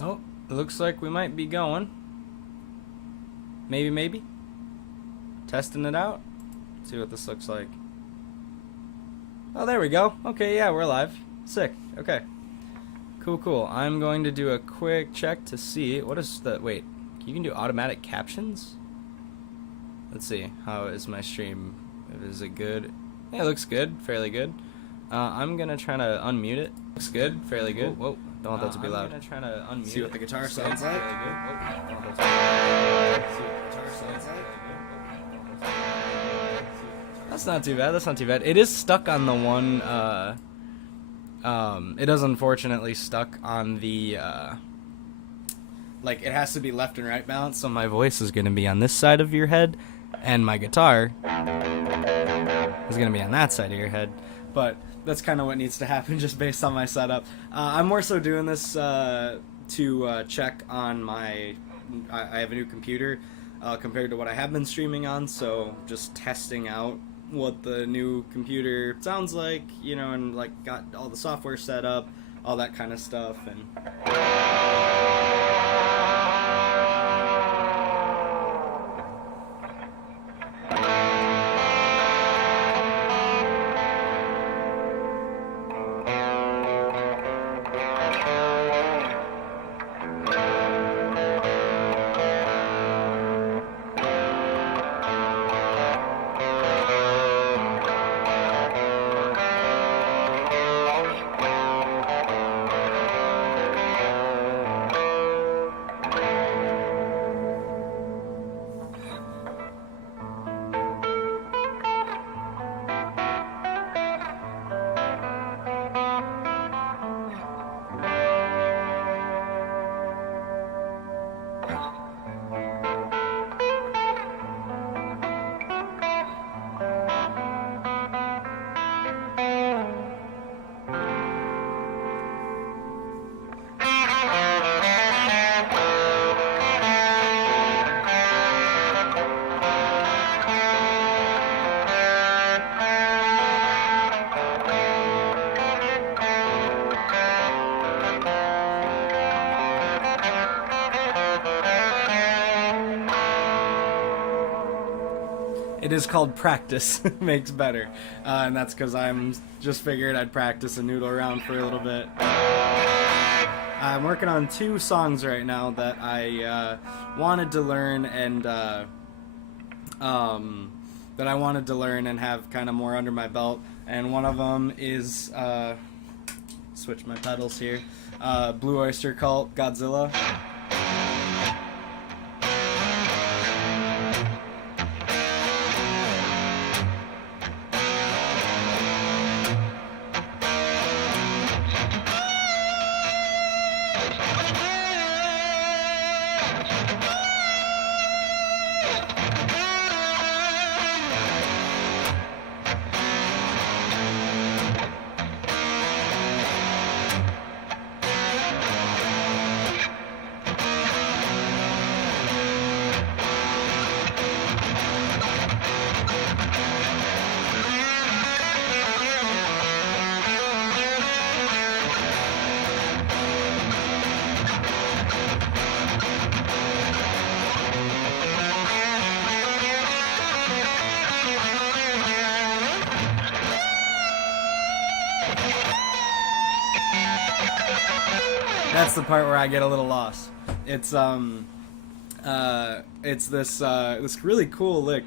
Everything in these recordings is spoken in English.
Oh, it looks like we might be going. Maybe. Testing it out. See what this looks like. Oh, there we go. Okay, yeah, we're live. Sick. Okay. Cool. I'm going to do a quick check to see. What is the... Wait. You can do automatic captions? Let's see. How is my stream? Is it good? Yeah, it looks good. Fairly good. I'm going to try to unmute it. Looks good. Fairly good. Whoa. Don't want that to be loud. I'm going to try to unmute it. See what the guitar sounds like. Fairly good. Whoa. Don't want that to be loud. See what the guitar sounds like. That's not too bad. It is stuck on the one, it is unfortunately stuck on the, like, it has to be left and right balance, so my voice is going to be on this side of your head, and my guitar is going to be on that side of your head, but that's kind of what needs to happen just based on my setup. I'm more so doing this, to check on my, I have a new computer, compared to what I have been streaming on, so just testing out what the new computer sounds like, you know, and like got all the software set up, all that kind of stuff, and it is called practice. Makes better, and that's because I'm just figured I'd practice and noodle around for a little bit. I'm working on 2 songs right now that I wanted to learn and have kind of more under my belt, and one of them is switch my pedals here, Blue Oyster Cult, Godzilla. That's the part where I get a little lost. It's this really cool lick.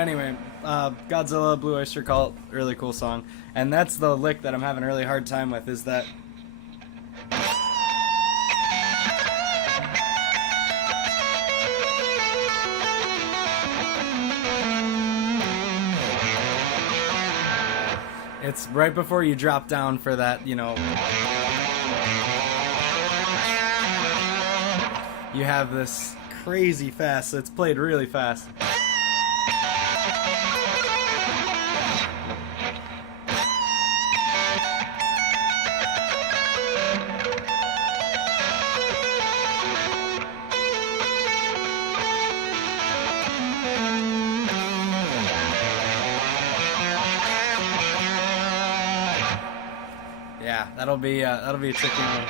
anyway, Godzilla, Blue Oyster Cult, really cool song. And that's the lick that I'm having a really hard time with, is that... It's right before you drop down for that, you know... You have this crazy fast, so it's played really fast. Yeah, that'll be a tricky one.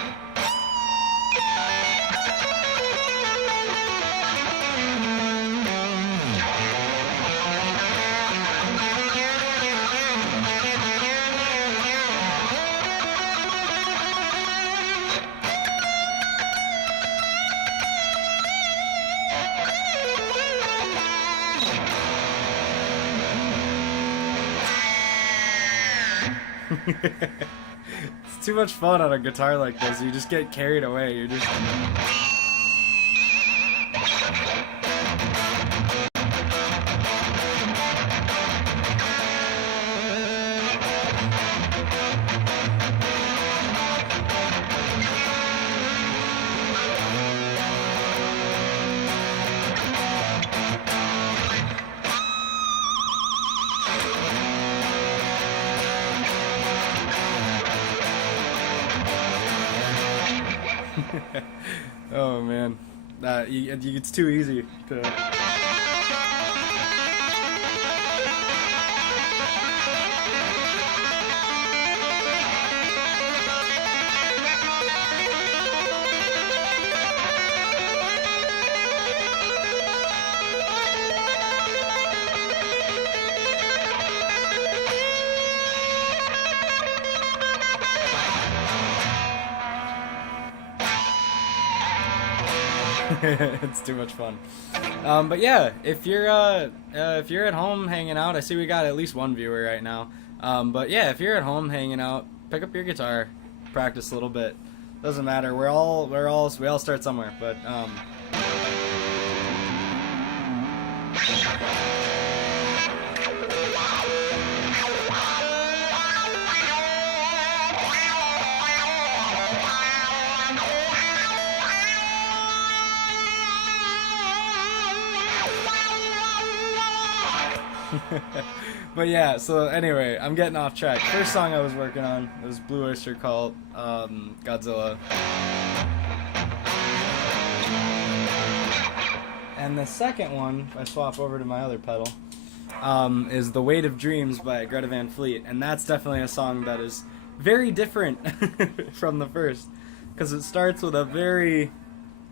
It's too much fun on a guitar like this. You just get carried away. You're just... Oh man, it's too easy to... It's too much fun. But yeah, if you're at home hanging out, I see we got at least one viewer right now. But yeah, if you're at home hanging out, pick up your guitar, practice a little bit. Doesn't matter. We all start somewhere. But but yeah, so anyway, I'm getting off track. First song I was working on was Blue Oyster Cult, Godzilla. And the second one, if I swap over to my other pedal, is The Weight of Dreams by Greta Van Fleet. And that's definitely a song that is very different from the first, because it starts with a very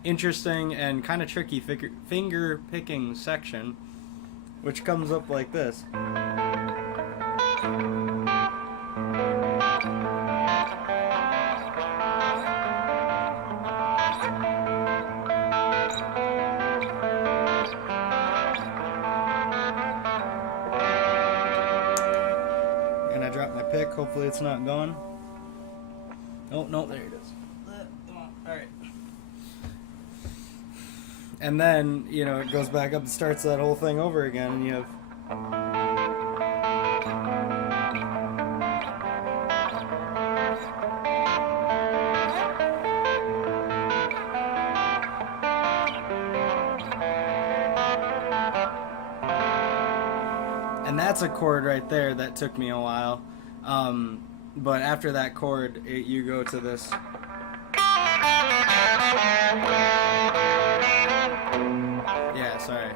interesting and kind of tricky finger-picking section, which comes up like this. And I dropped my pick, hopefully it's not gone. Oh, no, there it is. Come on, alright. And then, you know, it goes back up and starts that whole thing over again, and you have... And that's a chord right there that took me a while. But after that chord, you go to this... Yeah, sorry.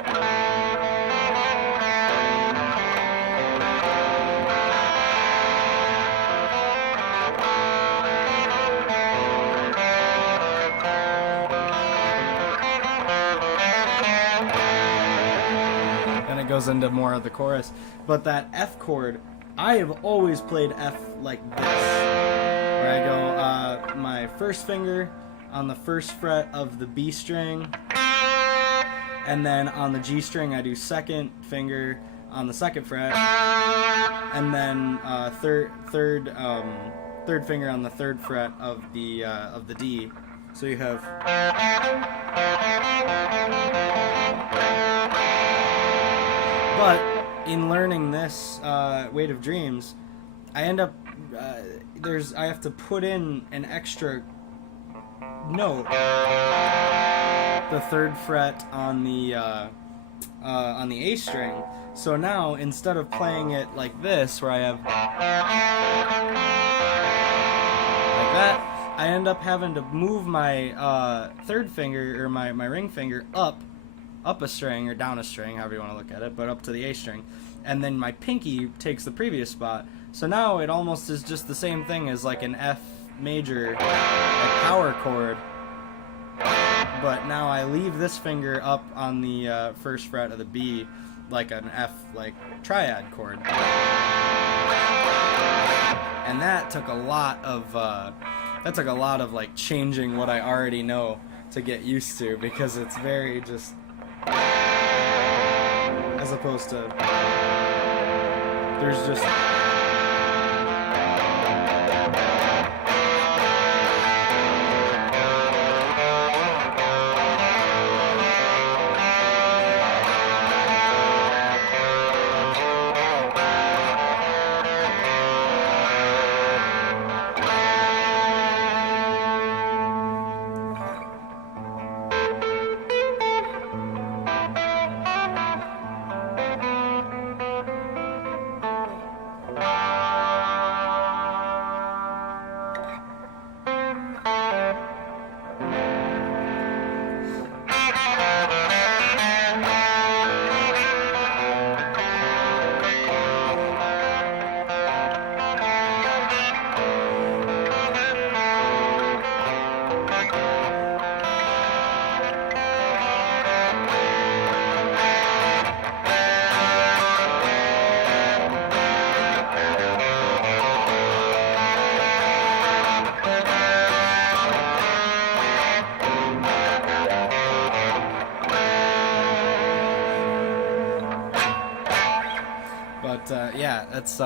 And it goes into more of the chorus. But that F chord, I have always played F like this. Where I go, my first finger on the first fret of the B string, and then on the G string I do second finger on the second fret, and then third finger on the third fret of the D. So you have. But in learning this Weight of Dreams, I end up I have to put in an extra note, the third fret on the A string. So now instead of playing it like this, where I have like that, I end up having to move my third finger, or my ring finger, up a string, or down a string, however you want to look at it, but up to the A string, and then my pinky takes the previous spot. So now it almost is just the same thing as like an F major, like power chord, but now I leave this finger up on the first fret of the B, like an F, like triad chord. And that took a lot of like changing what I already know to get used to, because it's very just, as opposed to, there's just yeah, that's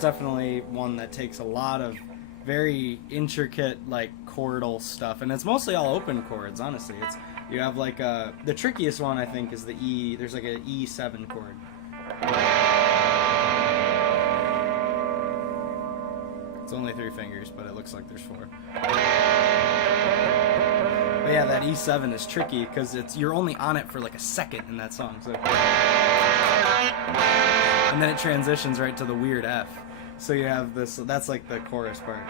definitely one that takes a lot of very intricate, like, chordal stuff, and it's mostly all open chords. Honestly, you have like the trickiest one, I think, is the E. There's like an E7 chord. It's only 3 fingers, but it looks like there's 4. But yeah, that E7 is tricky because you're only on it for like a second in that song, so. And then it transitions right to the weird F. So you have this, that's like the chorus part.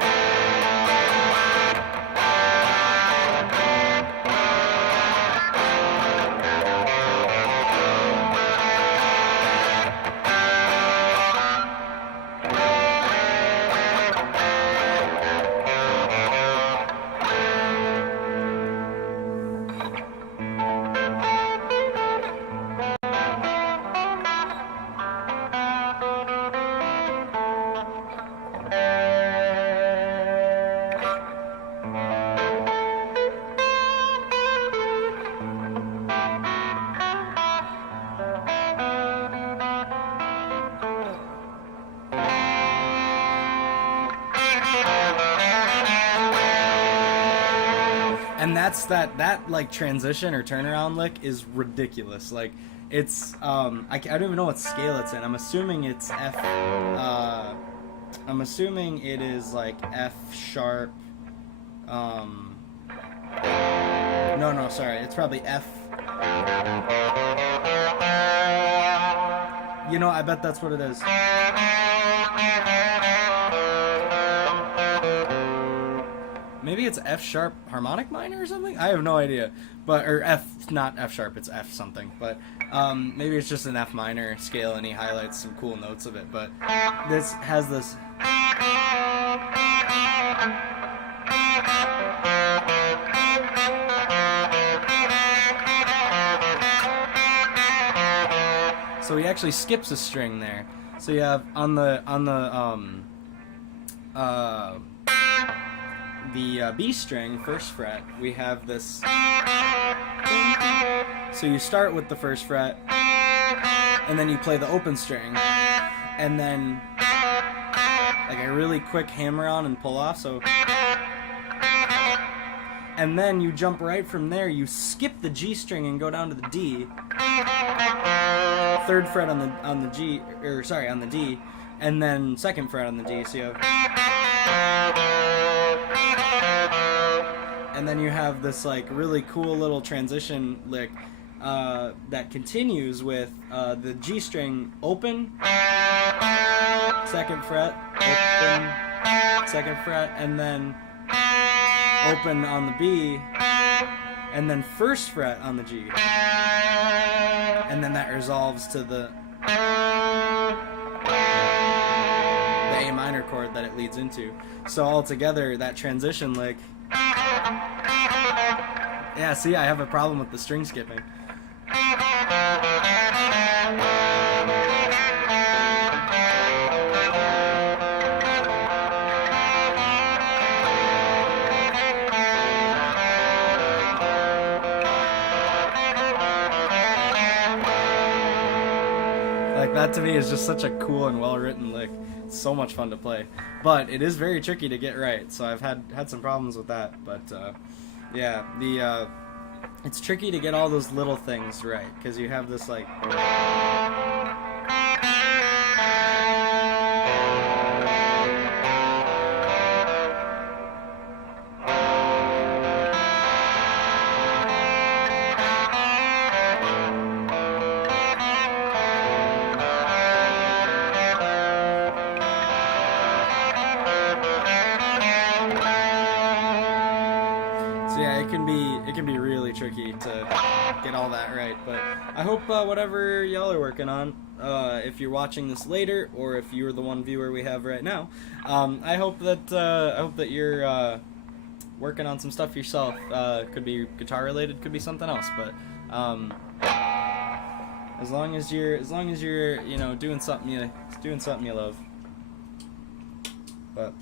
And that's that like transition or turnaround lick is ridiculous. Like, it's I don't even know what scale it's in. I'm assuming it's F. I'm assuming it is like F sharp. No, sorry. It's probably F. You know, I bet that's what it is. Maybe it's F sharp harmonic minor or something? I have no idea. Or F, not F sharp, it's F something. But maybe it's just an F minor scale and he highlights some cool notes of it. But this has this. So he actually skips a string there. So you have on the B string, first fret, we have this. So you start with the first fret, and then you play the open string, and then like a really quick hammer on and pull off. So, and then you jump right from there. You skip the G string and go down to the D, third fret on the G, or sorry, on the D, and then second fret on the D. So you have, and then you have this like really cool little transition lick that continues with the G string open, second fret, open, second fret, and then open on the B, and then first fret on the G, and then that resolves to the A minor chord that it leads into. So altogether, that transition lick. Yeah, see, I have a problem with the string skipping. Like, that to me is just such a cool and well-written lick. It's so much fun to play. But it is very tricky to get right, so I've had some problems with that. But, yeah, it's tricky to get all those little things right, because you have this, like... Yeah, it can be really tricky to get all that right, but I hope whatever y'all are working on, if you're watching this later or if you're the one viewer we have right now, I hope that you're working on some stuff yourself. Could be guitar related, could be something else, but as long as you're doing something you love. But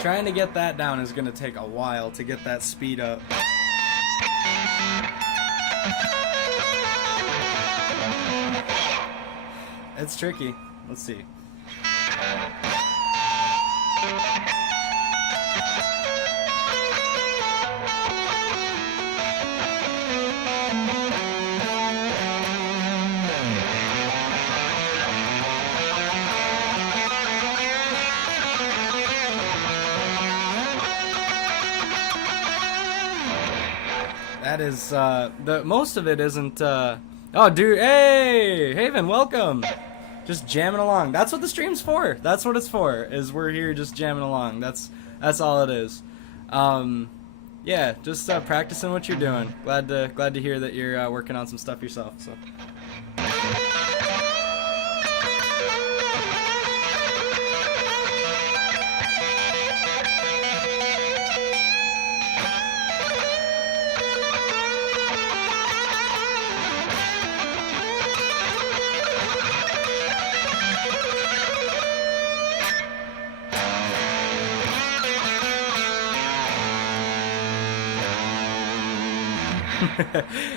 trying to get that down is going to take a while to get that speed up. It's tricky. Let's see. That is, the most of it isn't, oh, dude, hey, Haven, welcome. Just jamming along. That's what the stream's for. That's what it's for, is we're here just jamming along. That's all it is. Yeah, just, practicing what you're doing. Glad to hear that you're, working on some stuff yourself, so.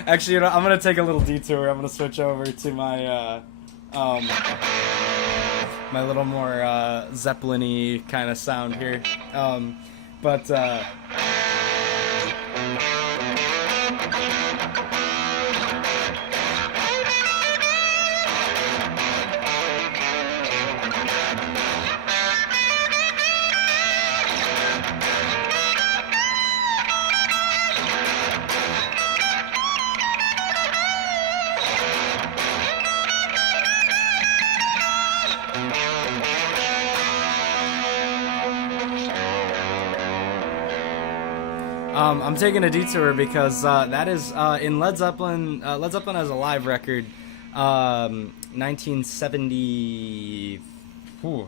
Actually, I'm gonna take a little detour. I'm gonna switch over to my my little more Zeppelin-y kind of sound here. But I'm taking a detour because that is in Led Zeppelin. Led Zeppelin has a live record, 1970. Whew,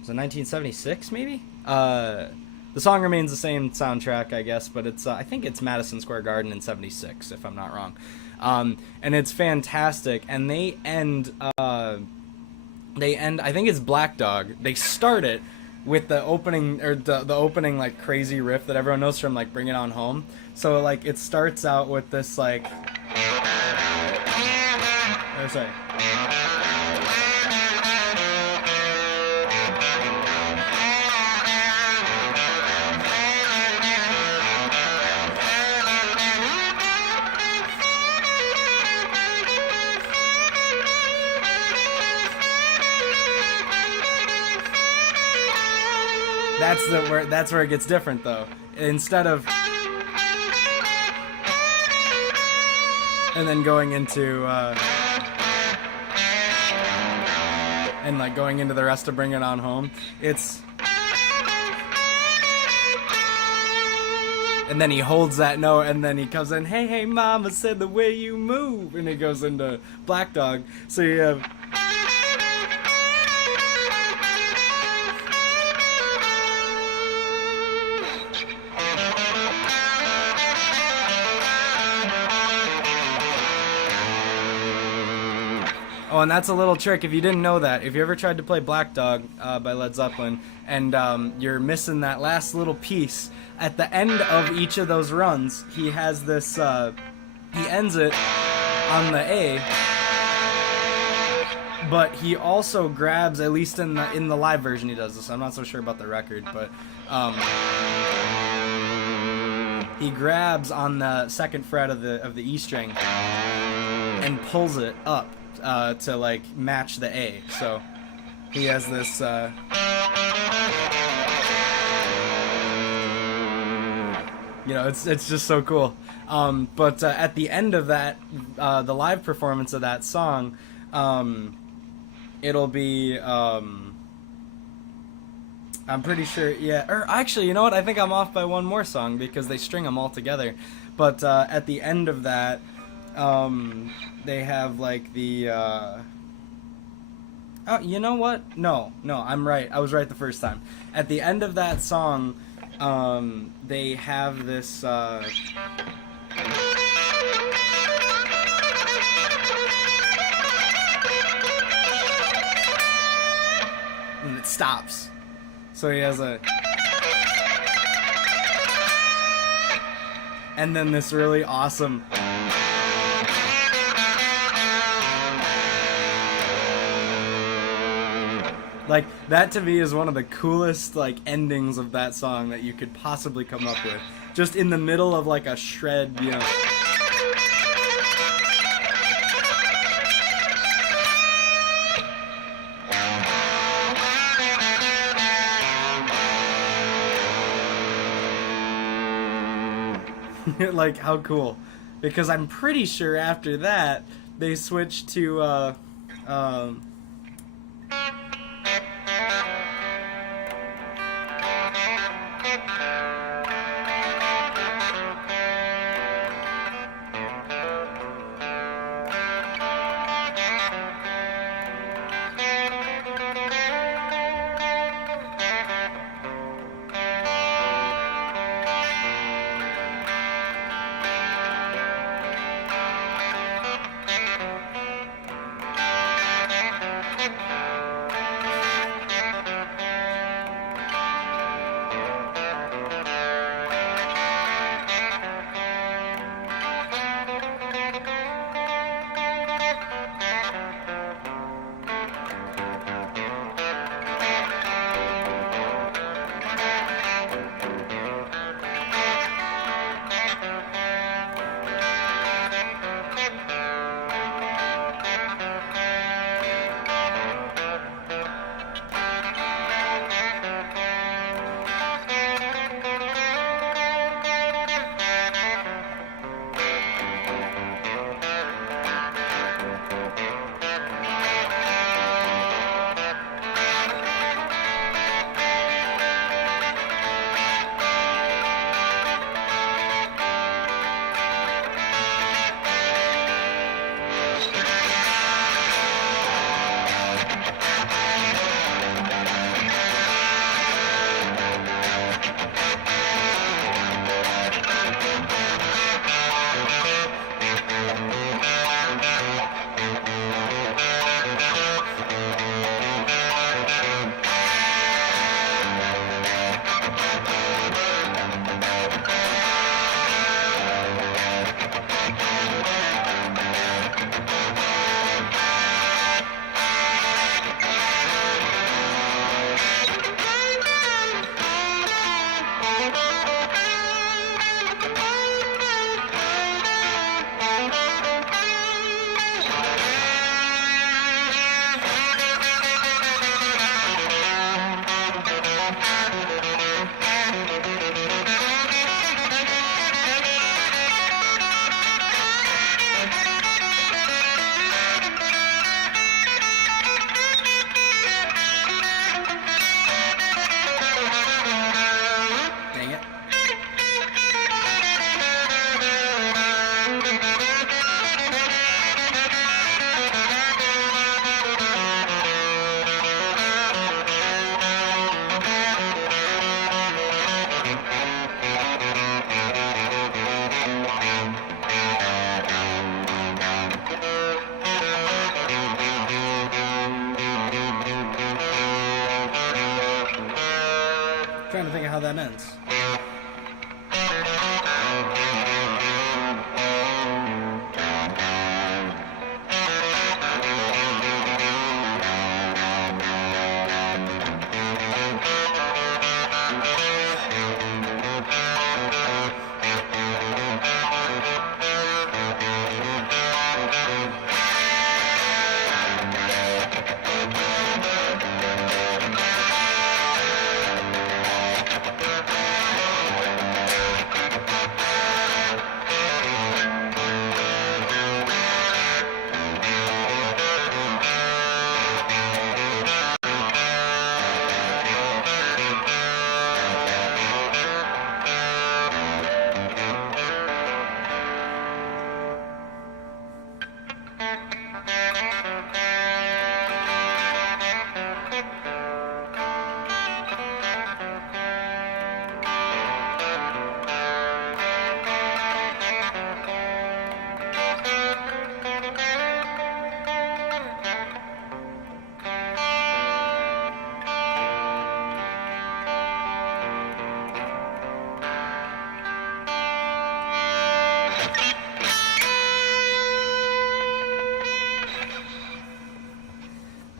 was it 1976 maybe? The song remains the same soundtrack, I guess, but it's I think it's Madison Square Garden in '76, if I'm not wrong. And it's fantastic. And they end. I think it's Black Dog. They start it with the opening or the opening like crazy riff that everyone knows from like Bring It On Home. So like it starts out with this like. Oh, sorry. That's where it gets different though. Instead of and then going into and like going into the rest of Bring It On Home, it's and then he holds that note and then he comes in, hey hey mama said the way you move, and it goes into Black Dog. So you have oh, and that's a little trick if you didn't know that. If you ever tried to play Black Dog by Led Zeppelin and you're missing that last little piece, at the end of each of those runs, he has this, he ends it on the A, but he also grabs, at least in the live version he does this, I'm not so sure about the record, but he grabs on the second fret of the E string and pulls it up to like match the A. So he has this you know, it's just so cool. But at the end of that, the live performance of that song, it'll be I'm pretty sure, yeah. Or actually, you know what? I think I'm off by one more song because they string them all together. But at the end of that, they have like the oh, you know what? No, I'm right. I was right the first time. At the end of that song, they have this and it stops. So he has a and then this really awesome like that to me is one of the coolest like endings of that song that you could possibly come up with. Just in the middle of like a shred, you know. Like how cool. Because I'm pretty sure after that they switched to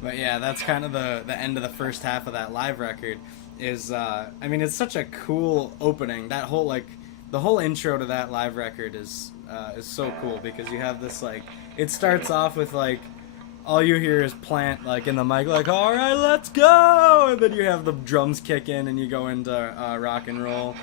But yeah, that's kind of the end of the first half of that live record. Is I mean, it's such a cool opening. That whole like the whole intro to that live record is so cool because you have this like it starts off with like all you hear is Plant like in the mic like all right let's go, and then you have the drums kick in and you go into rock and roll.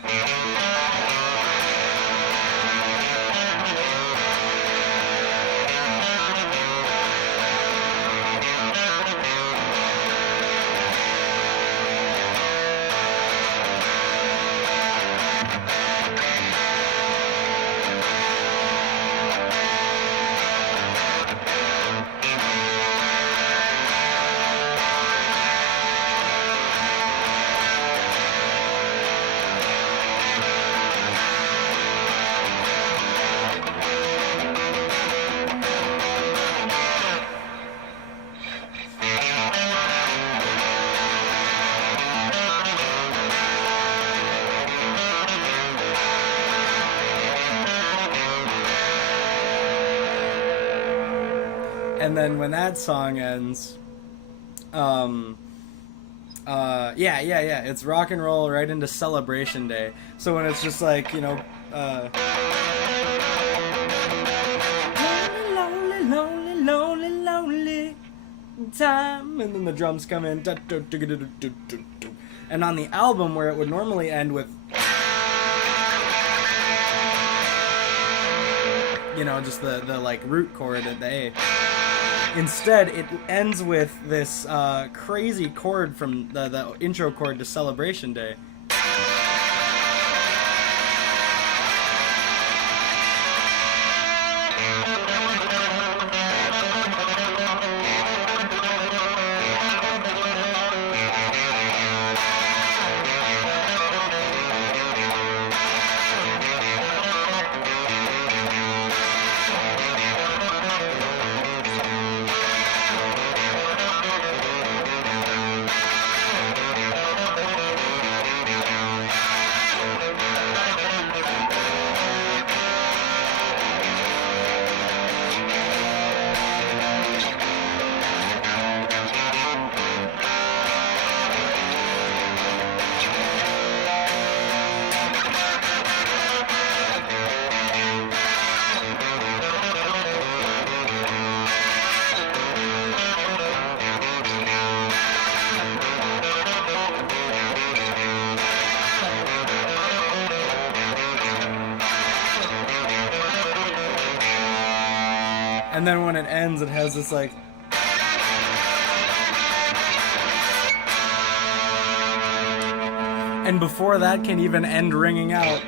And then when that song ends, it's rock and roll right into Celebration Day. So when it's just like, you know, lonely, lonely, lonely, lonely time, and then the drums come in, and on the album where it would normally end with, you know, just the like root chord at the A. Instead, it ends with this crazy chord from the intro chord to Celebration Day. And then when it ends, it has this like... And before that can even end ringing out,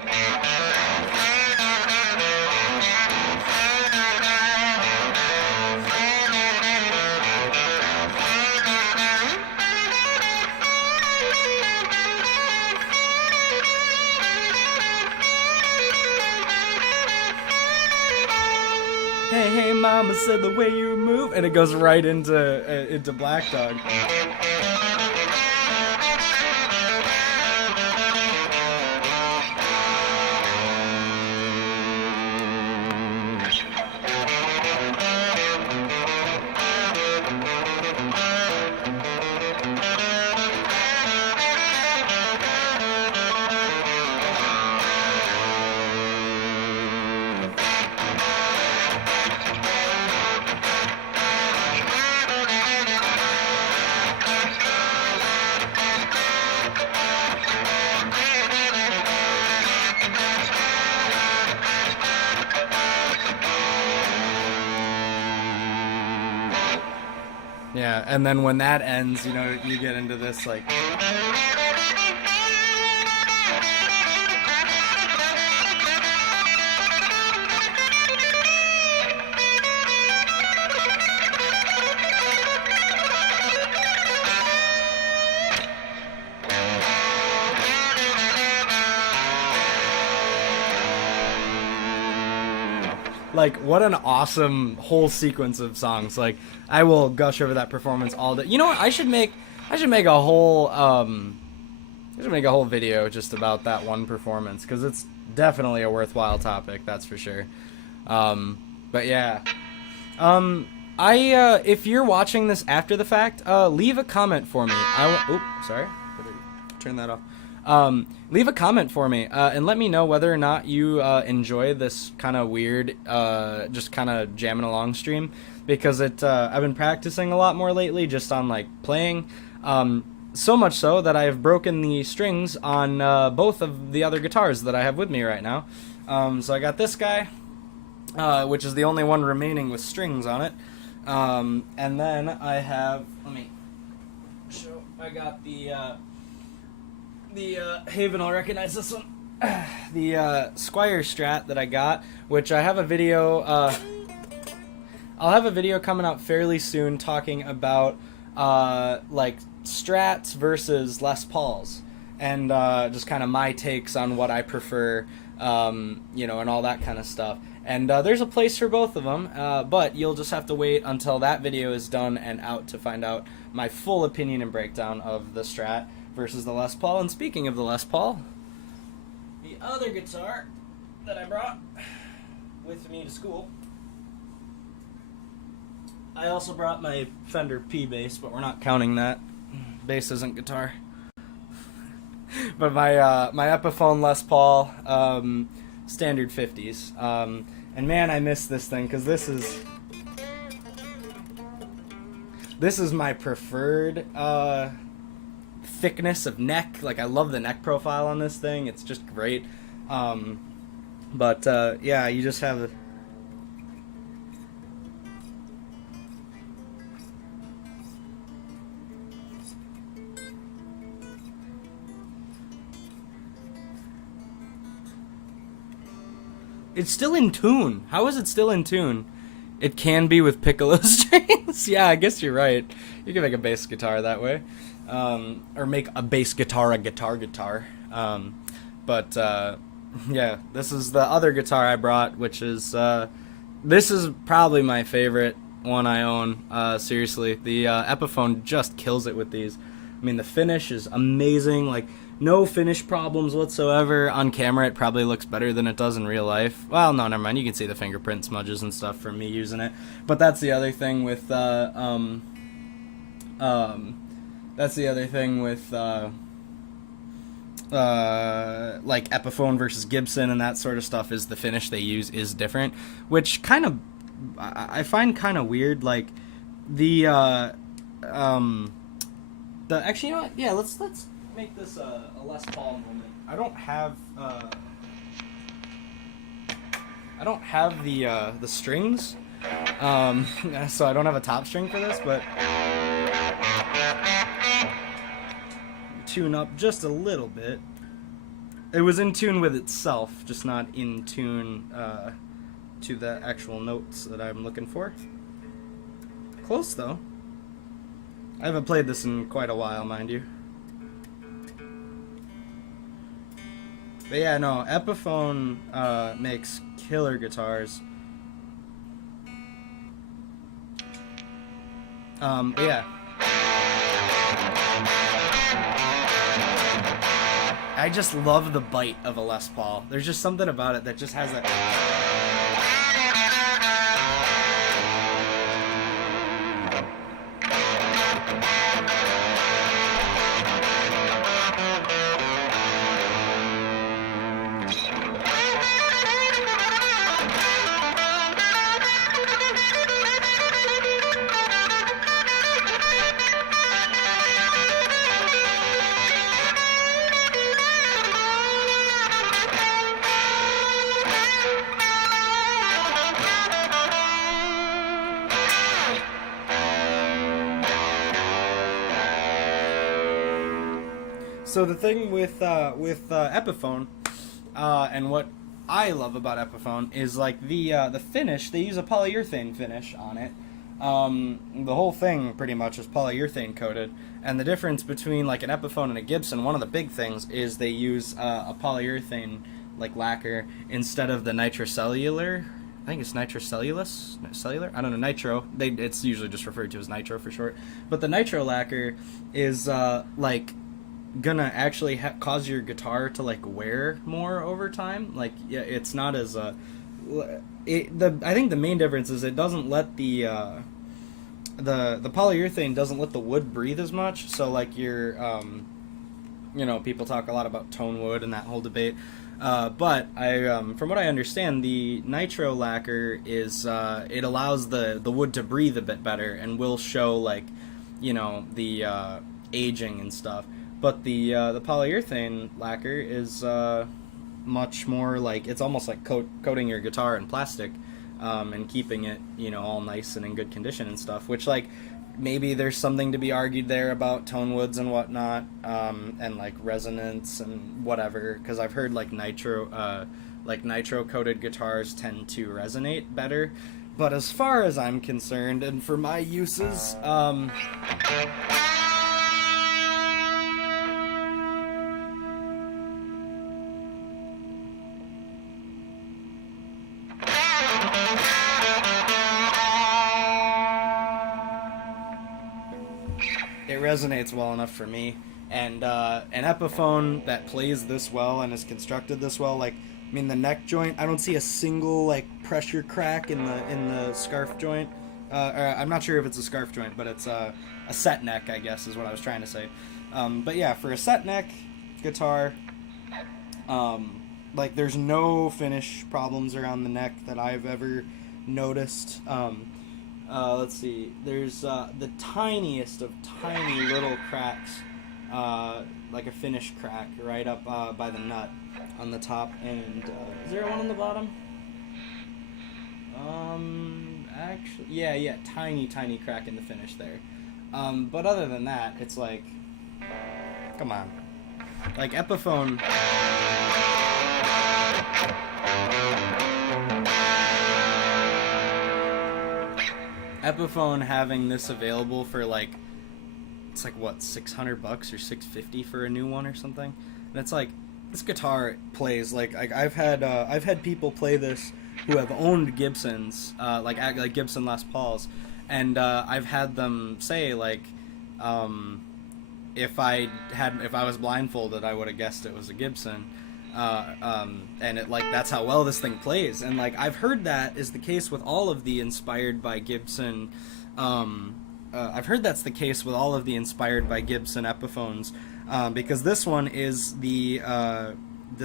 hey mama said the way you move, and it goes right into Black Dog. Yeah, and then when that ends, you know, you get into this like. Like, what an awesome whole sequence of songs. Like, I will gush over that performance all day. You know what? I should make a whole video just about that one performance, because it's definitely a worthwhile topic, that's for sure. But yeah. If you're watching this after the fact, leave a comment for me. Sorry. Better turn that off. Leave a comment for me and let me know whether or not you enjoy this kind of weird, just kind of jamming along stream, because I've been practicing a lot more lately just on like playing, so much so that I have broken the strings on both of the other guitars that I have with me right now. So I got this guy, which is the only one remaining with strings on it, and then I have, let me show, I got the Haven will recognize this one. The Squire Strat that I got, which I have a video. I'll have a video coming out fairly soon talking about like Strats versus Les Pauls, and just kind of my takes on what I prefer, you know, and all that kind of stuff. And there's a place for both of them, but you'll just have to wait until that video is done and out to find out my full opinion and breakdown of the Strat versus the Les Paul. And speaking of the Les Paul, the other guitar that I brought with me to school, I also brought my Fender P bass, but we're not counting that. Bass isn't guitar. But my my Epiphone Les Paul, standard 50s. And man, I miss this thing, because this is my preferred thickness of neck. Like, I love the neck profile on this thing. It's just great. But yeah, you just have it's still in tune. How is it still in tune? It can be with piccolo strings. Yeah, I guess you're right. You can make a bass guitar that way. Or make a bass guitar a guitar. But yeah, this is the other guitar I brought, which is, this is probably my favorite one I own, seriously. The Epiphone just kills it with these. I mean, the finish is amazing, like, no finish problems whatsoever. On camera, it probably looks better than it does in real life. Well, no, never mind. You can see the fingerprint smudges and stuff from me using it. But that's the other thing with, like Epiphone versus Gibson and that sort of stuff, is the finish they use is different, which kind of, I find kind of weird. Like, actually, you know what? Yeah, let's make this a Les Paul moment. I don't have the strings, so I don't have a top string for this, but tune up just a little bit. It was in tune with itself, just not in tune to the actual notes that I'm looking for. Close though. I haven't played this in quite a while, mind you. But yeah, no, Epiphone makes killer guitars. But yeah. I just love the bite of a Les Paul. There's just something about it that just has that... So the thing with Epiphone, and what I love about Epiphone is like the finish. They use a polyurethane finish on it. The whole thing pretty much is polyurethane coated, and the difference between like an Epiphone and a Gibson, one of the big things is they use a polyurethane like lacquer instead of the nitrocellular. I think it's nitrocellulose, cellular. I don't know, nitro. It's usually just referred to as nitro for short. But the nitro lacquer is like gonna actually cause your guitar to like wear more over time. Like, yeah, it's not as I think the main difference is it doesn't let the polyurethane doesn't let the wood breathe as much. So like your people talk a lot about tone wood and that whole debate. But from what I understand, the nitro lacquer is it allows the wood to breathe a bit better and will show like the aging and stuff. But the polyurethane lacquer is much more like it's almost like coating your guitar in plastic and keeping it all nice and in good condition and stuff. Which like maybe there's something to be argued there about tone woods and whatnot, and like resonance and whatever. Because I've heard like nitro coated guitars tend to resonate better. But as far as I'm concerned, and for my uses, it resonates well enough for me, and an Epiphone that plays this well and is constructed this well, like I mean the neck joint, I don't see a single like pressure crack in the scarf joint. Or I'm not sure if it's a scarf joint, but it's a set neck, I guess is what I was trying to say. But yeah, for a set neck guitar, like there's no finish problems around the neck that I've ever noticed. Let's see. There's the tiniest of tiny little cracks, like a finish crack right up by the nut on the top. And is there one on the bottom? Actually, yeah, tiny crack in the finish there. But other than that, it's like, come on, like Epiphone. Epiphone having this available for like, it's like what, $600 or $650 for a new one or something, and it's like this guitar plays like I've had people play this who have owned Gibsons, like Gibson Les Pauls, and I've had them say like, if I was blindfolded, I would have guessed it was a Gibson. And it like that's how well this thing plays, and like I've heard that is the case with all of the inspired by Gibson. I've heard that's the case with all of the inspired by Gibson Epiphones, because this one is the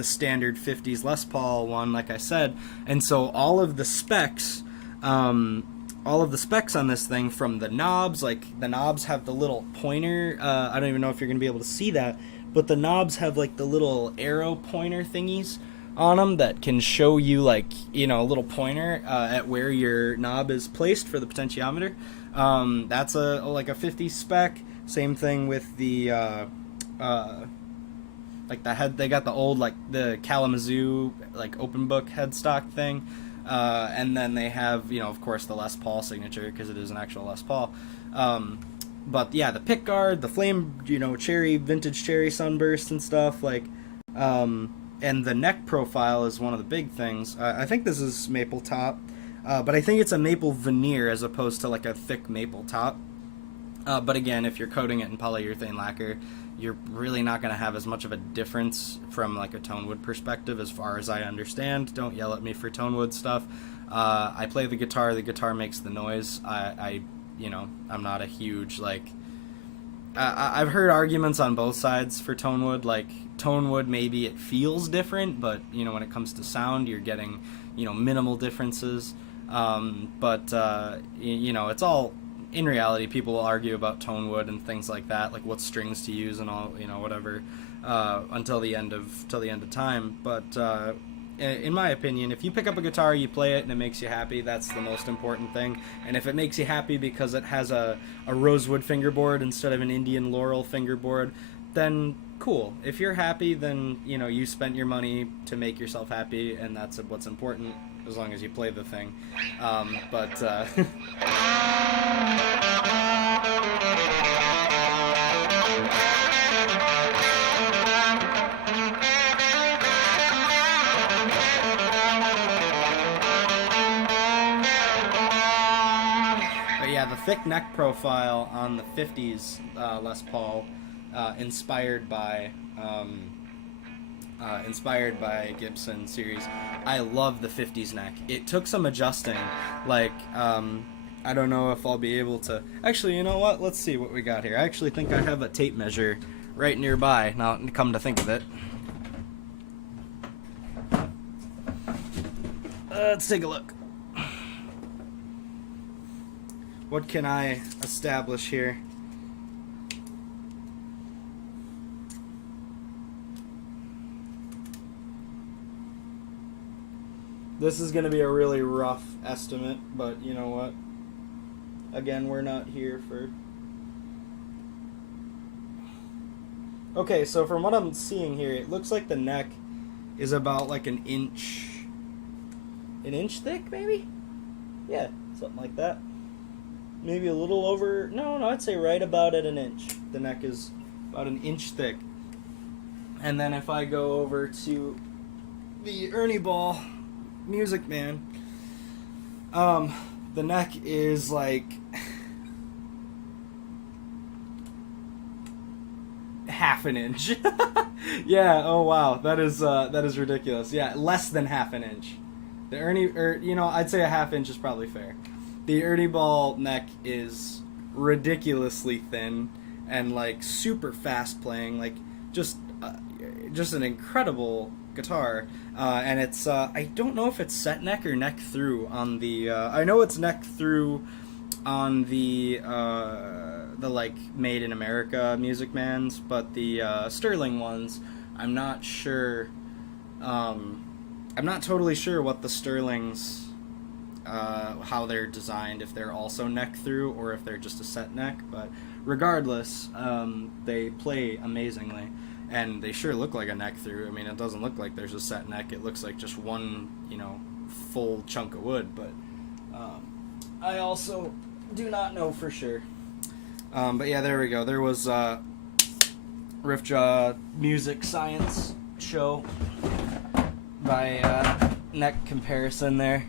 standard 50s Les Paul one, like I said, and so all of the specs on this thing, from the knobs, like the knobs have the little pointer. I don't even know if you're gonna be able to see that. But the knobs have like the little arrow pointer thingies on them that can show you like a little pointer at where your knob is placed for the potentiometer. That's like a 50 spec. Same thing with the like the head. They got the old like the Kalamazoo like open book headstock thing, and then they have of course the Les Paul signature because it is an actual Les Paul. But yeah, the pick guard, the flame, cherry, vintage cherry sunburst and stuff, like, and the neck profile is one of the big things. I think this is maple top, but I think it's a maple veneer as opposed to like a thick maple top. But again, if you're coating it in polyurethane lacquer, you're really not going to have as much of a difference from like a tone wood perspective, as far as I understand. Don't yell at me for tone wood stuff. I play the guitar makes the noise. I'm not a huge like. I've heard arguments on both sides for tone wood. Like tone wood, maybe it feels different, but when it comes to sound, you're getting minimal differences. But it's all, in reality, people will argue about tone wood and things like that, like what strings to use and all whatever, until the end of time. But in my opinion, if you pick up a guitar, you play it, and it makes you happy, that's the most important thing. And if it makes you happy because it has a rosewood fingerboard instead of an Indian laurel fingerboard, then cool. If you're happy, then you spent your money to make yourself happy, and that's what's important. As long as you play the thing, but yeah, the thick neck profile on the 50s Les Paul, inspired by Gibson series. I love the 50s neck. It took some adjusting. Like, I don't know if I'll be able to... Actually, you know what? Let's see what we got here. I actually think I have a tape measure right nearby, now come to think of it. Let's take a look. What can I establish here? This is going to be a really rough estimate, but you know what? Again, we're not here for... Okay, so from what I'm seeing here, it looks like the neck is about like an inch thick, maybe? Yeah, something like that. Maybe a little over... No, I'd say right about at an inch. The neck is about an inch thick. And then if I go over to the Ernie Ball Music Man, the neck is like half an inch. Yeah, oh wow, that is ridiculous. Yeah, less than half an inch. The I'd say a half inch is probably fair. The Ernie Ball neck is ridiculously thin and like super fast playing, like just an incredible guitar. And it's I don't know if it's set neck or neck through on the I know it's neck through on the like Made in America Music Mans, but the Sterling ones, I'm not sure. I'm not totally sure what the Sterlings how they're designed, if they're also neck through or if they're just a set neck, but regardless, they play amazingly. And they sure look like a neck through. I mean, it doesn't look like there's a set neck. It looks like just one, full chunk of wood. But I also do not know for sure. But yeah, there we go. There was Riffjaw Music Science show by neck comparison there.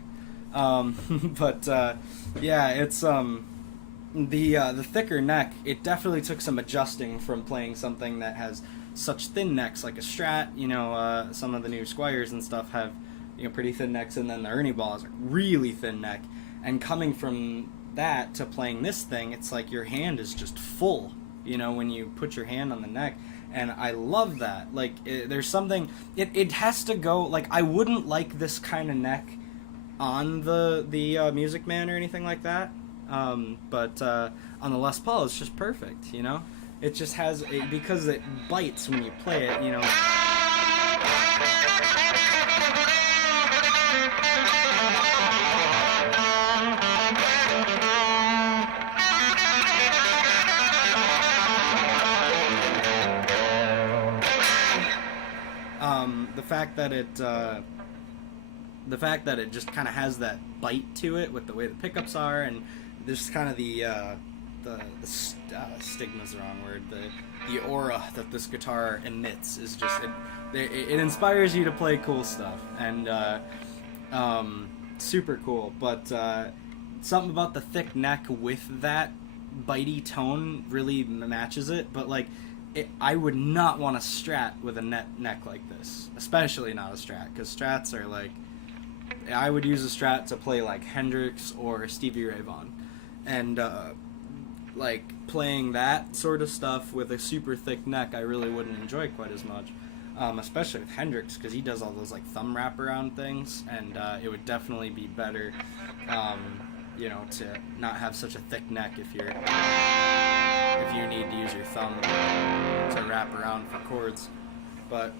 But yeah, it's the thicker neck. It definitely took some adjusting from playing something that has such thin necks like a Strat. Some of the new Squires and stuff have pretty thin necks, and then the Ernie Ball is a really thin neck. And coming from that to playing this thing, it's like your hand is just full, when you put your hand on the neck. And I love that. Like, there's something, it has to go, like, I wouldn't like this kind of neck on the Music Man or anything like that. But on the Les Paul, it's just perfect, It just has because it bites when you play it, the fact that it just kind of has that bite to it with the way the pickups are, and there's kind of the stigma's the wrong word. The aura that this guitar emits is just it inspires you to play cool stuff, and super cool. But something about the thick neck with that bitey tone really matches it. But like, I would not want a Strat with a neck like this, especially not a Strat, because Strats are like, I would use a Strat to play like Hendrix or Stevie Ray Vaughan, and like playing that sort of stuff with a super thick neck, I really wouldn't enjoy quite as much, especially with Hendrix, because he does all those like thumb wraparound things, and it would definitely be better, to not have such a thick neck if you need to use your thumb to wrap around for chords, but.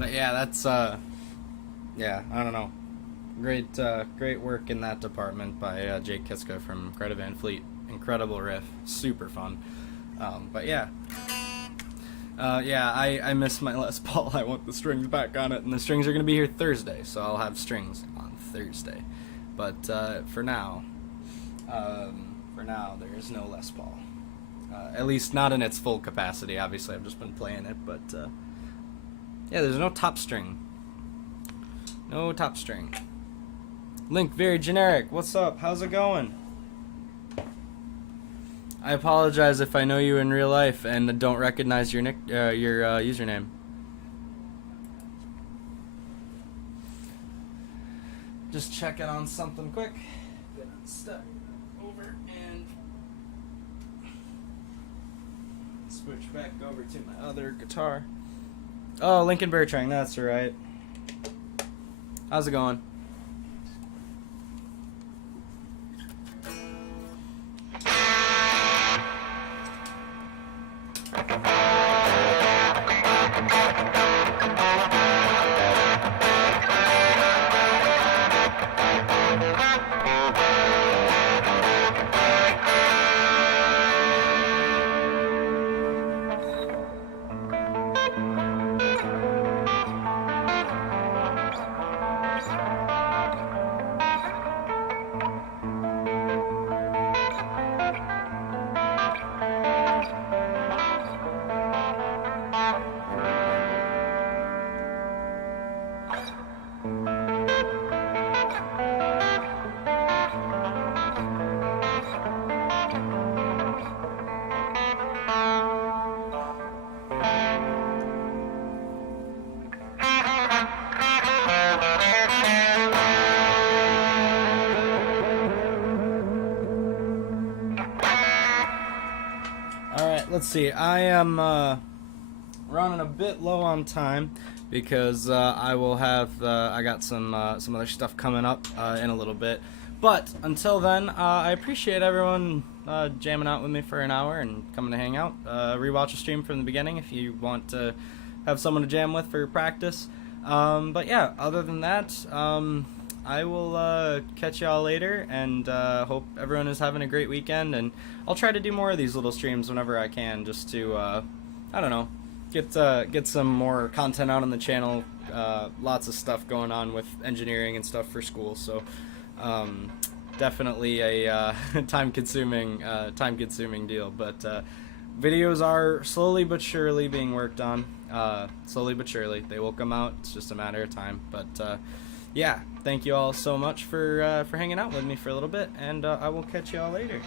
But yeah, that's yeah, I don't know. Great work in that department by Jake Kiska from Greta Van Fleet. Incredible riff, super fun. But yeah, yeah, I miss my Les Paul. I want the strings back on it, and the strings are gonna be here Thursday, so I'll have strings on Thursday. But for now, there is no Les Paul. At least not in its full capacity. Obviously, I've just been playing it, but yeah, there's no top string. No top string. Link, very generic. What's up? How's it going? I apologize if I know you in real life and don't recognize your username. Just checking on something quick. Gonna step over and switch back over to my other guitar. Oh, Lincoln Bertrang, that's right. How's it going? Let's see. I am running a bit low on time because I will have I got some other stuff coming up in a little bit. But until then, I appreciate everyone jamming out with me for an hour and coming to hang out. Rewatch a stream from the beginning if you want to have someone to jam with for practice. But yeah, other than that, I will catch y'all later, and hope everyone is having a great weekend, and I'll try to do more of these little streams whenever I can, just to, I don't know, get some more content out on the channel. Lots of stuff going on with engineering and stuff for school, so definitely a time-consuming deal, but videos are slowly but surely being worked on. Slowly but surely. They will come out, it's just a matter of time, but yeah, thank you all so much for hanging out with me for a little bit, and I will catch you all later.